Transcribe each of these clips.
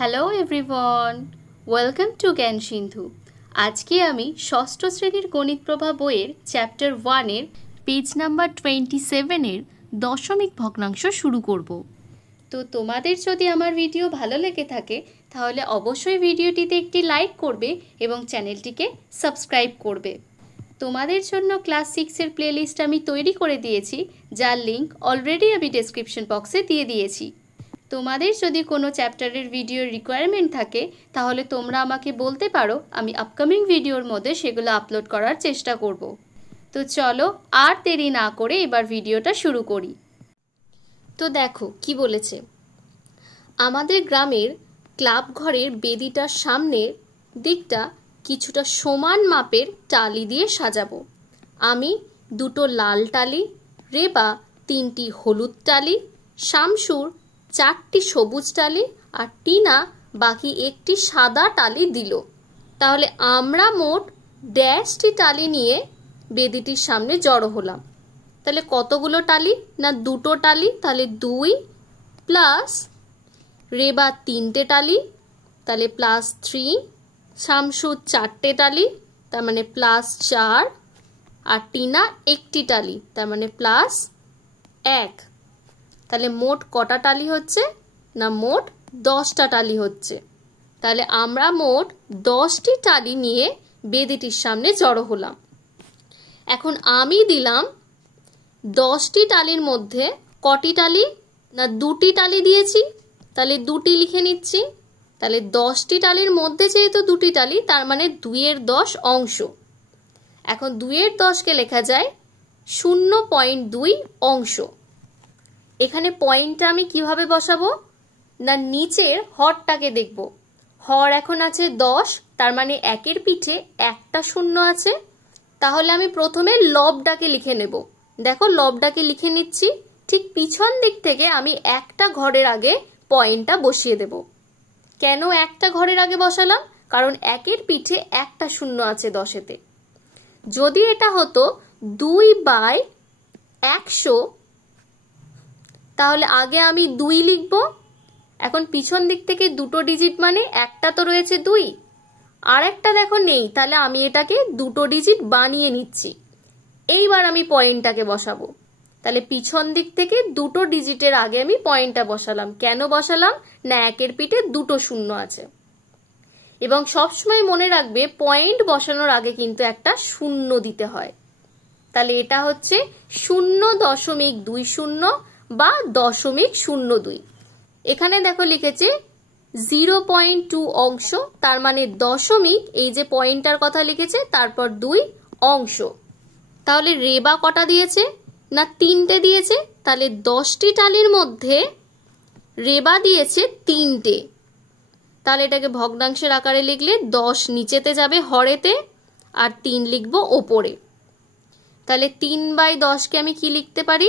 Hello everyone, welcome to জ্ঞান সিন্ধু। আজকে আমি ষষ্ঠ শ্রেণীর গণিত প্রভা বইয়ের চ্যাপ্টার 1-এর পেজ নাম্বার 27-এর দশমিক ভগ্নাংশ শুরু করব। তো তোমাদের যদি আমার ভিডিও ভালো লেগে থাকে তাহলে অবশ্যই ভিডিওটিতে একটি লাইক করবে এবং চ্যানেলটিকে সাবস্ক্রাইব করবে। তোমাদের জন্য ক্লাস 6-এর প্লেলিস্ট আমি তৈরি করে দিয়েছি, যার লিঙ্ক অলরেডি আমি ডেসক্রিপশন বক্সে দিয়ে দিয়েছি। তোমাদের যদি কোনো চ্যাপ্টারের ভিডিওর রিকোয়ারমেন্ট থাকে তাহলে তোমরা আমাকে বলতে পারো, আমি আপকামিং ভিডিওর মধ্যে সেগুলো আপলোড করার চেষ্টা করব। তো চলো আর দেরি না করে এবার ভিডিওটা শুরু করি। তো দেখো কি বলেছে, আমাদের গ্রামের ক্লাব ঘরের বেদিটার সামনের দিকটা কিছুটা সমান মাপের টালি দিয়ে সাজাবো। আমি দুটো লাল টালি, রেবা 3টি হলুদ টালি, শামসুর 4টি সবুজ টালি আর টিনা বাকি একটি সাদা টালি দিল। তাহলে আমরা মোট ড্যাশটি টালি নিয়ে বেদিটির সামনে জড়ো হলাম। তাহলে কতগুলো টালি? না দুটো টালি, তাহলে 2 প্লাস রেবা 3টে টালি, তাহলে প্লাস 3, শামসুর 4টে টালি, তার মানে প্লাস 4, আর টিনা 1টি টালি, তার মানে প্লাস 1। তাহলে মোট কটা টালি হচ্ছে? না মোট 10টা টালি হচ্ছে। তাহলে আমরা মোট 10টি টালি নিয়ে বেদিটির সামনে জড়ো হলাম। এখন আমি দিলাম 10টি টালির মধ্যে কটি টালি? না 2টি টালি দিয়েছি, তাহলে 2টি লিখে নিচ্ছি। তাহলে 10টি টালির মধ্যে যেহেতু 2টি টালি, তার মানে 2-এর 10 অংশ। এখন 2-এর 10কে লেখা যায় 0.2 অংশ। এখানে পয়েন্টটা আমি কিভাবে বসাবো? না নিচের হরটাকে দেখব। হর এখন আছে 10, তার মানে 1-এর পিঠে একটা শূন্য আছে। তাহলে আমি প্রথমে লবটাকে লিখে নেব। দেখো লবটাকে লিখে নিচ্ছি। ঠিক পিছন দিক থেকে আমি একটা ঘরের আগে পয়েন্টটা বসিয়ে দেব। কেন একটা ঘরের আগে বসালাম? কারণ 1-এর পিঠে একটা শূন্য আছে 10-এতে। যদি এটা হতো 2/100, তাহলে আগে আমি 2 লিখব। এখন পিছন দিক থেকে দুটো ডিজিট মানে একটা তো রয়েছে 2, আর একটা দেখো নেই, তাহলে আমি এটাকে দুটো ডিজিট বানিয়ে নিচ্ছি। এইবার আমি পয়েন্টটাকে বসাবো। তাহলে পিছন দিক থেকে দুটো ডিজিটের আগে আমি পয়েন্টটা বসালাম। কেন বসালাম? না 1-এর পিঠে দুটো শূন্য আছে। এবং সবসময় মনে রাখবে পয়েন্ট বসানোর আগে কিন্তু একটা শূন্য দিতে হয়। তাহলে এটা হচ্ছে 0.20 বা 0.02। এখানে দেখো লিখেছে 0.2 অংশ, তার মানে দশমিক, এই যে পয়েন্টার কথা লিখেছে তারপর 2 অংশ। তাহলে রেবা কটা দিয়েছে? না 3টে দিয়েছে। তাহলে 10টি টালির মধ্যে রেবা দিয়েছে 3টে। তাহলে এটাকে ভগ্নাংশের আকারে লিখলে 10 নিচেতে যাবে হরেতে, আর 3 লিখবো ওপরে। তাহলে 3/10কে আমি কি লিখতে পারি?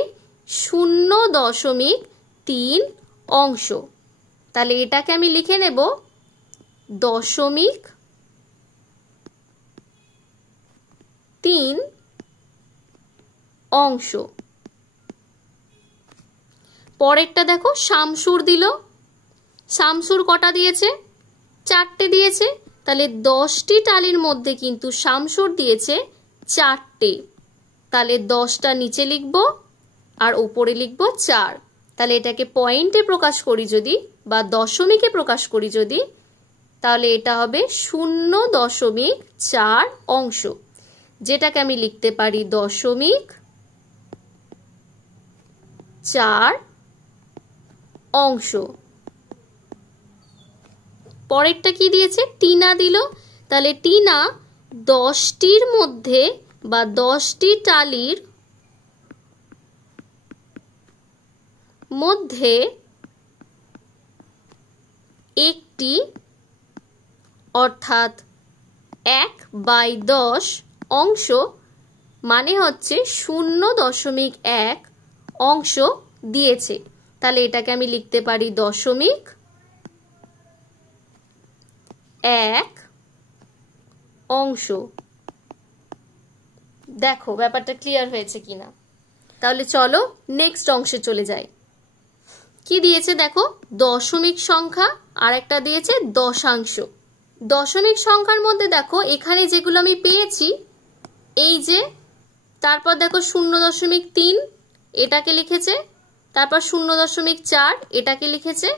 0.3 অংশ। তাহলে এটাকে আমি লিখে নেব 0.3 অংশ। পরেরটা দেখো শামসুর দিল। শামসুর কটা দিয়েছে? 4টে দিয়েছে। তাহলে 10টি টালির মধ্যে কিন্তু শামসুর দিয়েছে 4টে। তাহলে 10টা নিচে লিখব আর উপরে লিখব 4। তাহলে এটাকে পয়েন্টে প্রকাশ করি যদি, বা দশমিকে প্রকাশ করি যদি, তাহলে এটা হবে 0.4 অংশ, যেটাকে আমি লিখতে পারি 0.4 অংশ। পরেরটা কি দিয়েছে? টিনা দিল। তাহলে টিনা 10টির মধ্যে বা 10টি টালির মধ্যে একটি, অর্থাৎ 1/10 অংশ, মানে হচ্ছে 0.1 অংশ দিয়েছে। তাহলে এটাকে আমি লিখতে পারি 0.1 অংশ। দেখো ব্যাপারটা ক্লিয়ার হয়েছে কিনা। তাহলে চলো নেক্সট অংশে চলে যাই। কি দিয়েছে দেখো, দশমিক সংখ্যা, আর একটা দিয়েছে দশাংশ। দশমিক সংখ্যার মধ্যে দেখো এখানে যেগুলো আমি পেয়েছি, এই যে, তারপর দেখো 0.3 এটাকে লিখেছে, তারপর 0.4 এটাকে লিখেছে,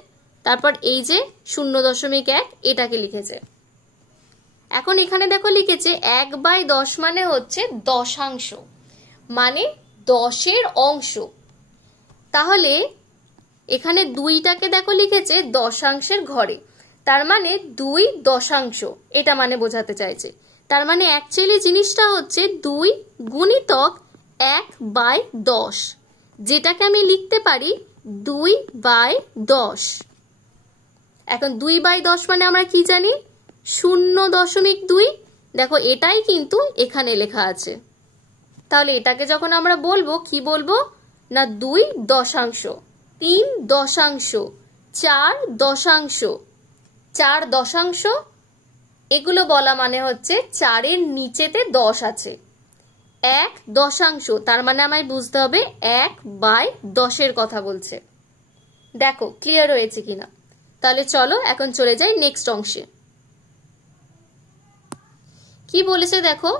তারপর এই যে 0.1 এটাকে লিখেছে। এখন এখানে দেখো লিখেছে 1/10 মানে হচ্ছে দশাংশ, মানে 10-এর অংশ। তাহলে এখানে 2টাকে দেখো লিখেছে দশাংশের ঘরে, তার মানে 2 দশাংশ, এটা মানে বোঝাতে চাইছে। তার মানে অ্যাকচুয়ালি জিনিসটা হচ্ছে 2 গুণিতক 1/10, যেটাকে আমি লিখতে পারি 2/10। এখন 2/10 মানে আমরা কি জানি, 0.2। দেখো এটাই কিন্তু এখানে লেখা আছে। তাহলে এটাকে যখন আমরা বলবো, কি বলবো না 2 দশাংশ, 3 দশাংশ, 4 দশাংশ। 4 দশাংশ এগুলো বলা মানে হচ্ছে 4-এর নিচেতে 10 আছে। 1 দশাংশ তার মানে আমায় বুঝতে হবে 1/10-এর কথা বলছে। দেখো ক্লিয়ার হয়েছে কিনা? তাহলে চলো এখন চলে যাই নেক্সট অংশে। কি বলেছে দেখো,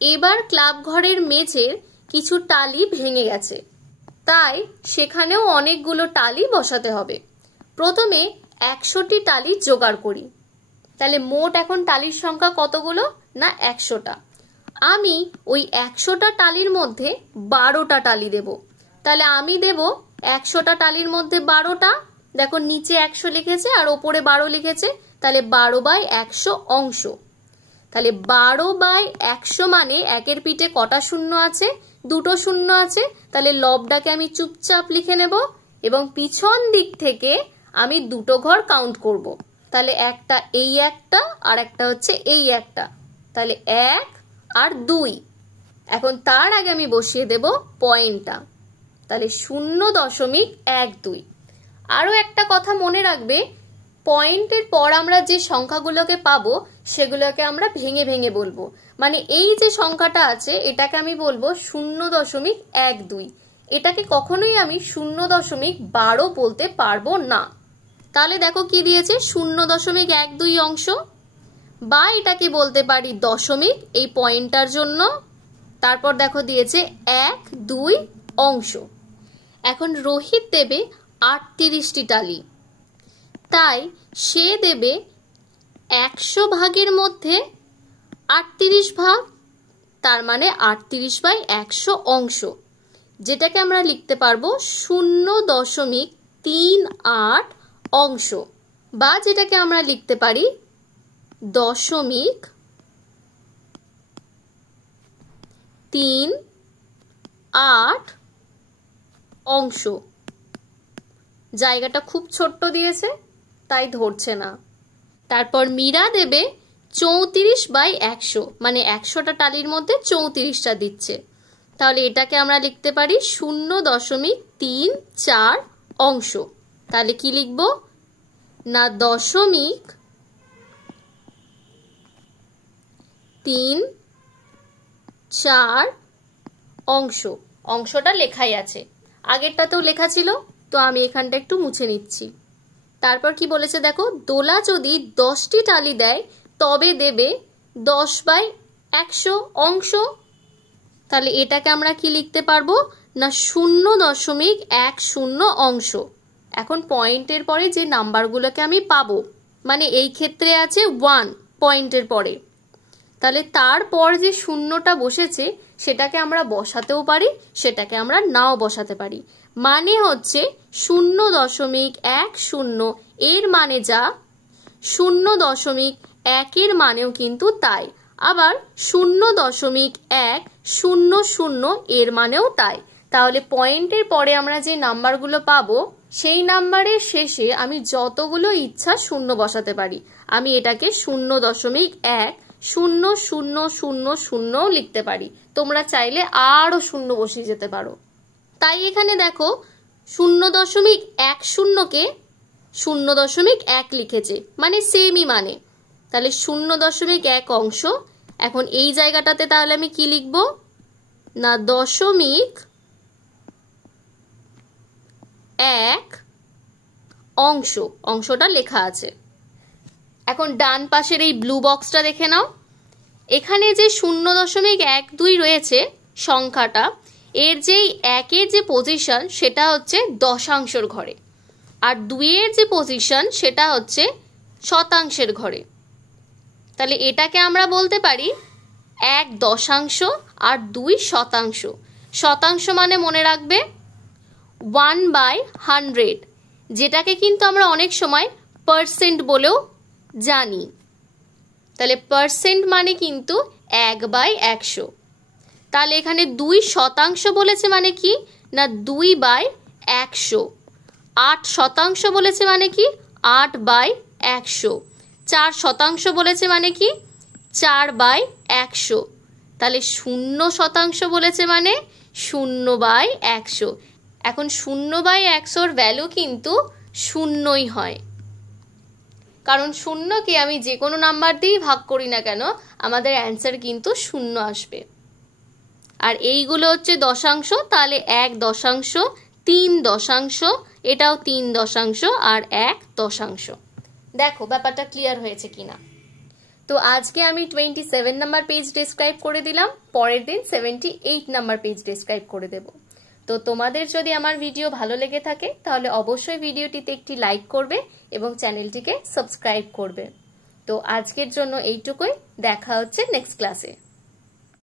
এবার ক্লাব ঘরের মেঝের কিছু টালি ভেঙে গেছে, তাই সেখানেও অনেকগুলো টালি বসাতে হবে। প্রথমে 100টি টালি জোগাড় করি। তাহলে মোট এখন টালির সংখ্যা কতগুলো না 100টা। আমি ওই 100টা টালির মধ্যে 12টা টালি দেব। তাহলে আমি দেব 100টা টালির মধ্যে 12টা। দেখো নিচে 100 লিখেছে আর ওপরে 12 লিখেছে, তাহলে 12/100 অংশ। তাহলে 12/100 মানে একের পিঠে কটা শূন্য আছে, 2টো শূন্য আছে। তাহলে লবটাকে আমি চুপচাপ লিখে নেব এবং পিছন দিক থেকে আমি 2টো ঘর কাউন্ট করব। তাহলে একটা এই একটা আর একটা হচ্ছে এই একটা, তাহলে 1 আর 2। এখন তার আগে আমি বসিয়ে দেব পয়েন্টটা, তাহলে 0.12। আরো একটা কথা মনে রাখবে, পয়েন্টের পর আমরা যে সংখ্যাগুলোকে পাবো সেগুলোকে আমরা ভেঙে ভেঙে বলবো। মানে এই যে সংখ্যাটা আছে এটাকে আমি বলবো 0.12, এটাকে কখনোই আমি 0.12 বলতে পারবো না। তাহলে দেখো কি দিয়েছে 0.12 অংশ, বা এটাকে বলতে পারি দশমিক এই পয়েন্টটার জন্য। তারপর দেখো দিয়েছে 1/2 অংশ। এখন রোহিত দেবে 38টি টালি, তাই সে দেবে 100 ভাগের মধ্যে 38 ভাগ, তার মানে 38/100 অংশ, যেটাকে আমরা লিখতে পারবো 0.38 অংশ, বা যেটাকে আমরা লিখতে পারি 0.38 অংশ। জায়গাটা খুব ছোট্ট দিয়েছে তাই ধরছে না। তারপর মীরা দেবে 34/100, মানে 100টা টালির মধ্যে 34টা দিচ্ছে। তাহলে এটাকে আমরা লিখতে পারি 0.34 অংশ। তাহলে কি লিখবো না 0.34 অংশ। অংশটা লেখাই আছে, আগেরটাতেও লেখা ছিল, তো আমি এখানটা একটু মুছে নিচ্ছি। তারপর কি বলেছে দেখো, দোলা যদি 10টি টালি দেয় তবে দেবে 10/100 অংশ। তাহলে এটাকে আমরা কি লিখতে পারবো না 0.10 অংশ। এখন পয়েন্টের পরে যে নাম্বারগুলোকে আমি পাবো, মানে এই ক্ষেত্রে আছে 1 পয়েন্টের পরে, তাহলে তারপর যে শূন্যটা বসেছে সেটাকে আমরা বসাতেও পারি, সেটাকে আমরা নাও বসাতে পারি। মানে হচ্ছে 0.10 এর মানে যা, 0.1 এর মানেও কিন্তু তাই, আবার 0.100 এর মানেও তাই। তাহলে পয়েন্টের পরে আমরা যে নাম্বারগুলো পাবো সেই নাম্বারের শেষে আমি যতগুলো ইচ্ছা শূন্য বসাতে পারি। আমি এটাকে 0.1000 লিখতে পারি, তোমরা চাইলে আরো শূন্য বসিয়ে যেতে পারো। তাই এখানে দেখো 0.10কে 0.1 লিখেছে, মানে সেমই মানে। তাহলে 0.1 অংশ। এখন এই জায়গাটাতে তাহলে আমি কি লিখব না 0.1 অংশ, অংশটা লেখা আছে। এখন ডান পাশের এই ব্লু বক্সটা দেখে নাও, এখানে যে 0.12 রয়েছে সংখ্যাটা, এর যেই একের যে পজিশন সেটা হচ্ছে দশাংশের ঘরে, আর 2-এর যে পজিশন সেটা হচ্ছে শতাংশের ঘরে। তাহলে এটাকে আমরা বলতে পারি 1 দশাংশ আর 2 শতাংশ। শতাংশ মানে মনে রাখবে 1/100, যেটাকে কিন্তু আমরা অনেক সময় পার্সেন্ট বলেও জানি। তাহলে পার্সেন্ট মানে কিন্তু 1/100। তাহলে এখানে 2 শতাংশ বলেছে মানে কি না 2/100। 8 শতাংশ বলেছে মানে কি 8/100। 4 শতাংশ বলেছে মানে কি 4/100। তাহলে 0 শতাংশ বলেছে মানে 0/100। এখন 0/100 ভ্যালু কিন্তু 0ই হয়, কারণ 0কে আমি যে কোনো নাম্বার দিয়েই ভাগ করি না কেন আমাদের অ্যান্সার কিন্তু 0 আসবে। আর এইগুলো হচ্ছে দশাংশ, তাহলে 1 দশাংশ, 3 দশাংশ, এটাও 3 দশাংশ আর 1 দশাংশ। দেখো ব্যাপারটা ক্লিয়ার হয়েছে কিনা। তো আজকে আমি 27 নাম্বার পেজ ডেসক্রাইব করে দিলাম, পরের দিন 78 নাম্বার পেজ ডেসক্রাইব করে দেব। তো তোমাদের যদি আমার ভিডিও ভালো লেগে থাকে তাহলে অবশ্যই ভিডিওটিতে একটি লাইক করবে এবং চ্যানেলটিকে সাবস্ক্রাইব করবে। তো আজকের জন্য এইটুকুই, দেখা হচ্ছে নেক্সট ক্লাসে।